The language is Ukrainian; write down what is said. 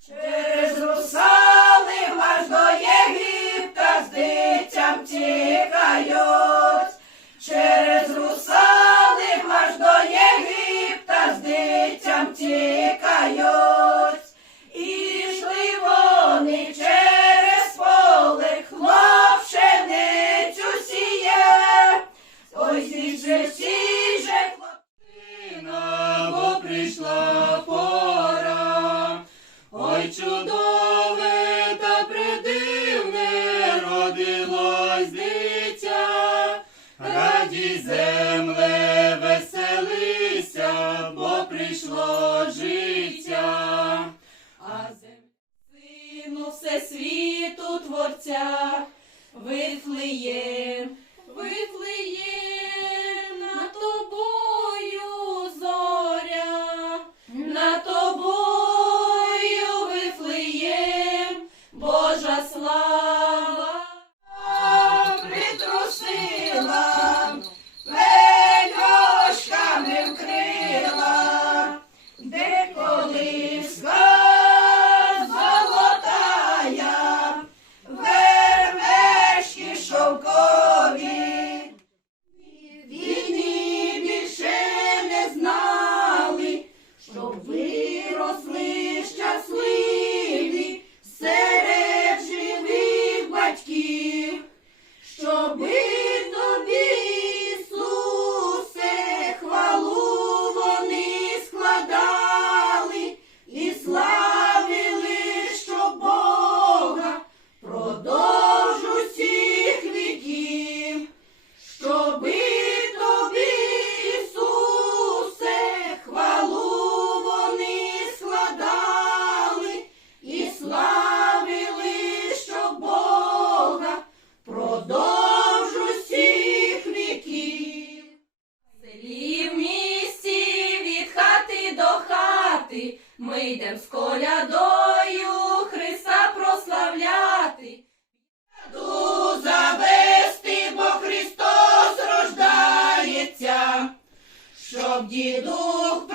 Tschüss. чудове та придивне родилось дитя, раді земле веселися, бо прийшло життя, а землю всесвіту творця вифлеєм. гуляти, ми йдем з колядою Христа прославляти. Завести, бо Христос рождається, щоб дідух